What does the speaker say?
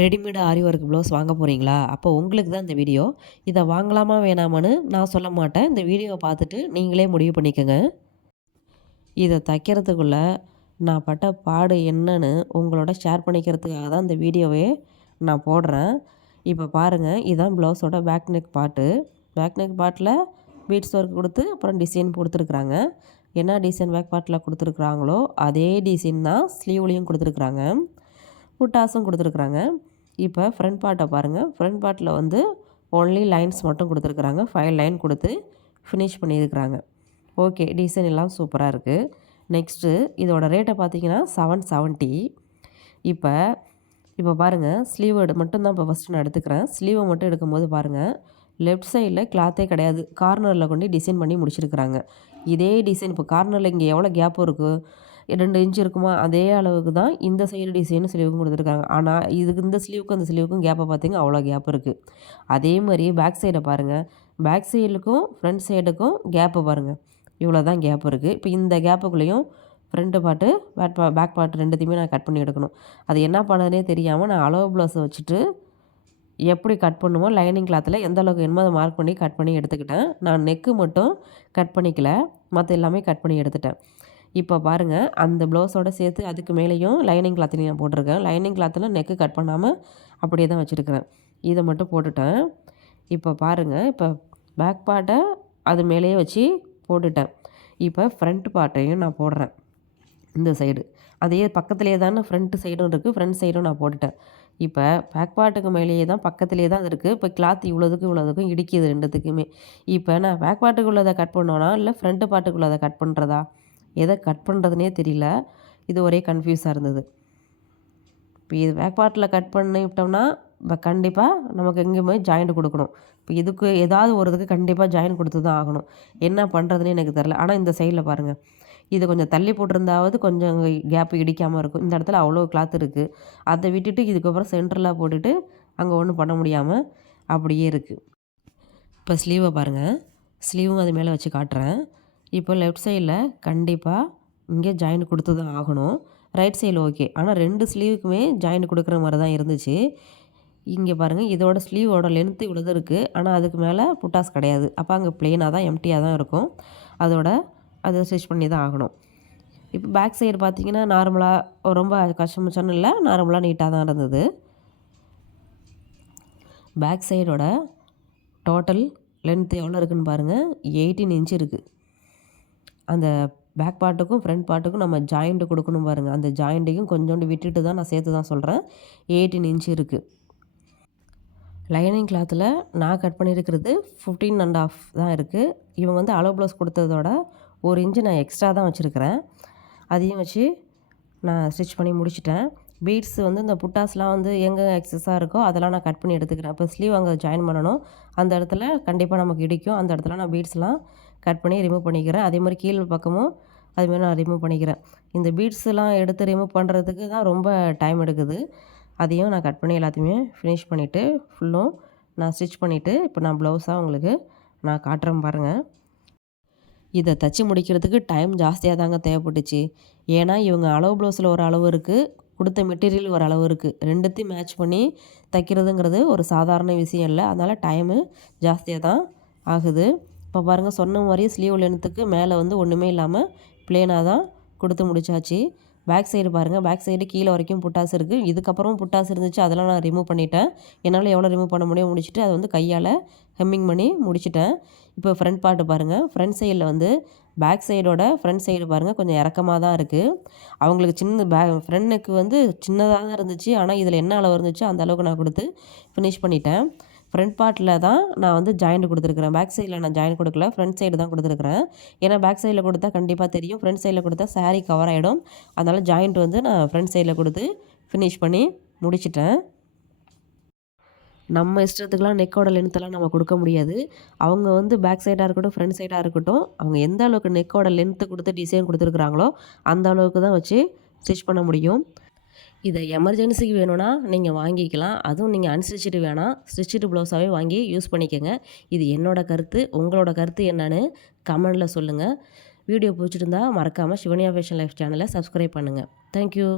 Readymade ஆரி work blouse வாங்க போகிறீங்களா? அப்போ உங்களுக்கு தான் இந்த வீடியோ. இதை வாங்கலாமா வேணாமான்னு நான் சொல்ல மாட்டேன். இந்த வீடியோவை பார்த்துட்டு நீங்களே முடிவு பண்ணிக்கோங்க. இதை தைக்கிறதுக்குள்ள நான் பட்ட பாடு என்னன்னு உங்களோட ஷேர் பண்ணிக்கிறதுக்காக தான் இந்த வீடியோவே நான் போடுறேன். இப்போ பாருங்கள், இதுதான் ப்ளவுஸோட back neck part. Back neck பார்ட்டில் பீட்ஸ் ஒர்க் கொடுத்து அப்புறம் டிசைன் கொடுத்துருக்குறாங்க. என்ன டிசைன் பேக் பார்ட்டில் கொடுத்துருக்குறாங்களோ அதே டிசைன் தான் ஸ்லீவ்லேயும் கொடுத்துருக்குறாங்க. புட்டாஸும் கொடுத்துருக்குறாங்க. இப்போ ஃப்ரண்ட் பார்ட்டை பாருங்கள். ஃப்ரண்ட் பார்ட்டில் வந்து ஒன்லி லைன்ஸ் மட்டும் கொடுத்துருக்குறாங்க. 5 லைன் கொடுத்து ஃபினிஷ் பண்ணியிருக்கிறாங்க. ஓகே, டிசைன் எல்லாம் சூப்பராக இருக்குது. நெக்ஸ்ட்டு இதோட ரேட்டை பார்த்தீங்கன்னா 770. இப்போ இப்போ பாருங்கள், ஸ்லீவ் மட்டும்தான் இப்போ ஃபஸ்ட்டு நான் எடுத்துக்கிறேன். ஸ்லீவை மட்டும் எடுக்கும்போது பாருங்கள், லெஃப்ட் சைடில் கிளாத்தே கிடையாது, கார்னரில் கொண்டு டிசைன் பண்ணி முடிச்சிருக்கிறாங்க. இதே டிசைன் இப்போ கார்னரில் இங்கே எவ்வளோ கேப் இருக்குது, 2 இன்ச் இருக்குமா, அதே அளவுக்கு தான் இந்த சைடு டிசைனும் ஸ்லீவுக்கும் கொடுத்துருக்காங்க. ஆனால் இதுக்கு இந்த ஸ்லீவுக்கும் அந்த ஸ்லீவுக்கும் கேப்பை பார்த்திங்க அவ்வளோ கேப் இருக்குது. அதே மாதிரி பேக் சைடை பாருங்கள், பேக் சைடுக்கும் ஃப்ரண்ட் சைடுக்கும் கேப்பு பாருங்கள், இவ்வளோ தான் கேப் இருக்குது. இப்போ இந்த கேப்புக்குள்ளேயும் ஃப்ரண்ட்டு பார்ட்டு பேக் பார்ட் ரெண்டுத்தையுமே நான் கட் பண்ணி எடுக்கணும். அது என்ன பண்ணதுனே தெரியாமல் நான் அளவு ப்ளவுஸை வச்சுட்டு எப்படி கட் பண்ணுவோம், லைனிங் கிளாத்தில் எந்த அளவுக்கு என்னமோ அதை மார்க் பண்ணி கட் பண்ணி எடுத்துக்கிட்டேன். நான் நெக்கு மட்டும் கட் பண்ணிக்கல, மற்ற எல்லாமே கட் பண்ணி எடுத்துட்டேன். இப்போ பாருங்கள், அந்த ப்ளவுஸோடு சேர்த்து அதுக்கு மேலேயும் லைனிங் கிளாத்லையும் நான் போட்டிருக்கேன். லைனிங் கிளாத்தில் நெக்கு கட் பண்ணாமல் அப்படியே தான் வச்சுருக்கிறேன். இதை மட்டும் போட்டுட்டேன். இப்போ பாருங்கள், இப்போ பேக் பார்ட்டை அது மேலேயே வச்சு போட்டுட்டேன். இப்போ ஃப்ரண்ட் பார்ட்டையும் நான் போடுறேன். இந்த சைடு அதே பக்கத்துலேயே தானே ஃப்ரண்ட் சைடும் இருக்குது, ஃப்ரண்ட் சைடும் நான் போட்டுட்டேன். இப்போ பேக் பார்ட்டுக்கு மேலேயே தான் பக்கத்துலேயே தான் அது இருக்குது. இப்போ கிளாத் இவ்வளோதுக்கும் இடிக்குது ரெண்டுத்துக்குமே. இப்போ நான் பேக் பார்ட்டுக்குள்ளதை கட் பண்ணோன்னா இல்லை ஃப்ரண்ட் பார்ட்டுக்குள்ளதை கட் பண்ணுறதா, எதை கட் பண்ணுறதுனே தெரியல. இது ஒரே கன்ஃபியூஸாக இருந்தது. இப்போ இது பேக் பார்ட்டில் கட் பண்ணிவிட்டோம்னா இப்போ கண்டிப்பாக நமக்கு எங்கேயுமே ஜாயிண்ட் கொடுக்கணும். இப்போ இதுக்கு ஏதாவது ஒரு இதுக்கு கண்டிப்பாக ஜாயின் கொடுத்து தான் ஆகணும். என்ன பண்ணுறதுன்னு எனக்கு தெரில. ஆனால் இந்த சைடில் பாருங்கள், இது கொஞ்சம் தள்ளி போட்டிருந்தாவது கொஞ்சம் கேப்பு இடிக்காமல் இருக்கும். இந்த இடத்துல அவ்வளோ கிளாத் இருக்குது. அதை விட்டுட்டு இதுக்கப்புறம் சென்டரில் போட்டுட்டு அங்கே ஒன்றும் பண்ண முடியாமல் அப்படியே இருக்குது. இப்போ ஸ்லீவை பாருங்கள், ஸ்லீவும் அது மேலே வச்சு காட்டுறேன். இப்போ லெஃப்ட் சைடில் கண்டிப்பாக இங்கே ஜாயின் கொடுத்து தான் ஆகணும். ரைட் சைடில் ஓகே, ஆனால் 2 ஸ்லீவுக்குமே ஜாயின் கொடுக்குற மாதிரி தான் இருந்துச்சு. இங்கே பாருங்கள், இதோட ஸ்லீவோட லென்த்து இவ்வளோ தான் இருக்குது, ஆனால் அதுக்கு மேலே புட்டாஸ் கிடையாது. அப்போ அங்கே ப்ளெயினாக தான் எம்டியாக தான் இருக்கும். அதை ஸ்டிச் பண்ணி தான் ஆகணும். இப்போ பேக் சைடு பார்த்திங்கன்னா நார்மலாக ரொம்ப கஷ்டமிச்சோன்னு இல்லை, நார்மலாக நீட்டாக தான் இருந்தது. பேக் சைடோட டோட்டல் லென்த்து எவ்வளோ இருக்குதுன்னு பாருங்கள், 18 இன்ச் இருக்குது. அந்த பேக் பார்ட்டுக்கும் ஃப்ரண்ட் பார்ட்டுக்கும் நம்ம ஜாயிண்ட்டு கொடுக்கணும் பாருங்கள், அந்த ஜாயிண்ட்டையும் கொஞ்சோண்டு விட்டுட்டு தான் நான் சேர்த்து தான் சொல்கிறேன். 18 இன்ச் இருக்குது. லைனிங் கிளாத்தில் நான் கட் பண்ணியிருக்கிறது 15.5 தான் இருக்குது. இவங்க வந்து அளவு ப்ளவுஸ் கொடுத்ததோட 1 இன்ச்சு நான் எக்ஸ்ட்ரா தான் வச்சுருக்கிறேன். அதையும் வச்சு நான் ஸ்டிச் பண்ணி முடிச்சிட்டேன். பீட்ஸ் வந்து இந்த புட்டாஸ்லாம் வந்து எங்கே எக்ஸஸாக இருக்கோ அதெல்லாம் நான் கட் பண்ணி எடுத்துக்கிறேன். இப்போ ஸ்லீவ் அங்கே ஜாயின் பண்ணணும், அந்த இடத்துல கண்டிப்பாக நமக்கு இடிக்கும். அந்த இடத்துல நான் பீட்ஸ்லாம் கட் பண்ணி ரிமூவ் பண்ணிக்கிறேன். அதே மாதிரி கீழ் பக்கமும் அதுமாதிரி நான் ரிமூவ் பண்ணிக்கிறேன். இந்த பீட்ஸ்லாம் எடுத்து ரிமூவ் பண்ணுறதுக்கு தான் ரொம்ப டைம் எடுக்குது. அதையும் நான் கட் பண்ணி எல்லாத்தையுமே ஃபினிஷ் பண்ணிவிட்டு ஃபுல்லும் நான் ஸ்டிச் பண்ணிவிட்டு இப்போ நான் ப்ளவுஸாக உங்களுக்கு நான் காட்டுறேன் பாருங்கள். இதை தைச்சி முடிக்கிறதுக்கு டைம் ஜாஸ்தியாக தாங்க தேவைப்பட்டுச்சு. ஏன்னா இவங்க அளவு ப்ளவுஸில் ஒரு அளவு இருக்குது, கொடுத்த மெட்டீரியல் ஒரு அளவு இருக்குது. ரெண்டுத்தையும் மேட்ச் பண்ணி தைக்கிறதுங்கிறது ஒரு சாதாரண விஷயம் இல்லை. அதனால் டைமு ஜாஸ்தியாக தான் ஆகுது. இப்போ பாருங்கள், சொன்ன மாதிரி ஸ்லீவ் லென்த்துக்கு மேலே வந்து ஒன்றுமே இல்லாமல் ப்ளேனாக தான் கொடுத்து முடிச்சாச்சு. பேக் சைடு பாருங்கள், பேக் சைடு கீழே வரைக்கும் புட்டாஸ் இருக்குது. இதுக்கப்புறம் புட்டாஸ் இருந்துச்சு, அதெல்லாம் நான் ரிமூவ் பண்ணிட்டேன். என்னால் எவ்வளோ ரிமூவ் பண்ண முடியும் முடிச்சுட்டு அதை வந்து கையால் ஹெம்மிங் பண்ணி முடிச்சிட்டேன். இப்போ ஃப்ரண்ட் பார்ட்டு பாருங்கள், ஃப்ரண்ட் சைடில் வந்து பேக் சைடோட ஃப்ரண்ட் சைடு பாருங்கள் கொஞ்சம் இறக்கமாக தான் இருக்குது. அவங்களுக்கு சின்ன ஃப்ரண்ட் நெக்கு வந்து சின்னதாக தான் இருந்துச்சு, ஆனால் இதில் என்ன அளவு இருந்துச்சோ அந்த அளவுக்கு நான் கொடுத்து ஃபினிஷ் பண்ணிட்டேன். ஃப்ரண்ட் பார்ட்டில் தான் நான் வந்து ஜாயிண்ட் கொடுத்துருக்குறேன். பேக் சைடில் நான் ஜாயின் கொடுக்கல, ஃப்ரண்ட் சைடு தான் கொடுத்துருக்குறேன். ஏன்னா பேக் சைடில் கொடுத்தா கண்டிப்பாக தெரியும், ஃப்ரண்ட் சைடில் கொடுத்தா சாரீ கவர் ஆகிடும். அதனால் ஜாயிண்ட் வந்து நான் ஃப்ரண்ட் சைடில் கொடுத்து ஃபினிஷ் பண்ணி முடிச்சிட்டேன். நம்ம இஷ்டத்துக்குலாம் நெக்கோட லென்த்தெல்லாம் நம்ம கொடுக்க முடியாது. அவங்க வந்து பேக் சைடாக இருக்கட்டும், ஃப்ரண்ட் சைடாக இருக்கட்டும், அவங்க எந்த அளவுக்கு நெக்கோட லென்த்து கொடுத்து டிசைன் கொடுத்துருக்குறாங்களோ அந்த அளவுக்கு தான் வச்சு ஸ்டிச் பண்ண முடியும். இதை எமர்ஜென்சிக்கு வேணும்னா நீங்கள் வாங்கிக்கலாம். அதுவும் நீங்கள் அன்ஸ்டிச்சுடு வேணாம், ஸ்டிச்சுடு ப்ளவுஸாகவே வாங்கி யூஸ் பண்ணிக்கோங்க. இது என்னோடய கருத்து. உங்களோட கருத்து என்னன்னு கமெண்டில் சொல்லுங்கள். வீடியோ பிடிச்சிருந்தா மறக்காமல் சிவனியா ஃபேஷன் லைஃப் சேனலை சப்ஸ்கிரைப் பண்ணுங்கள். தேங்க்யூ.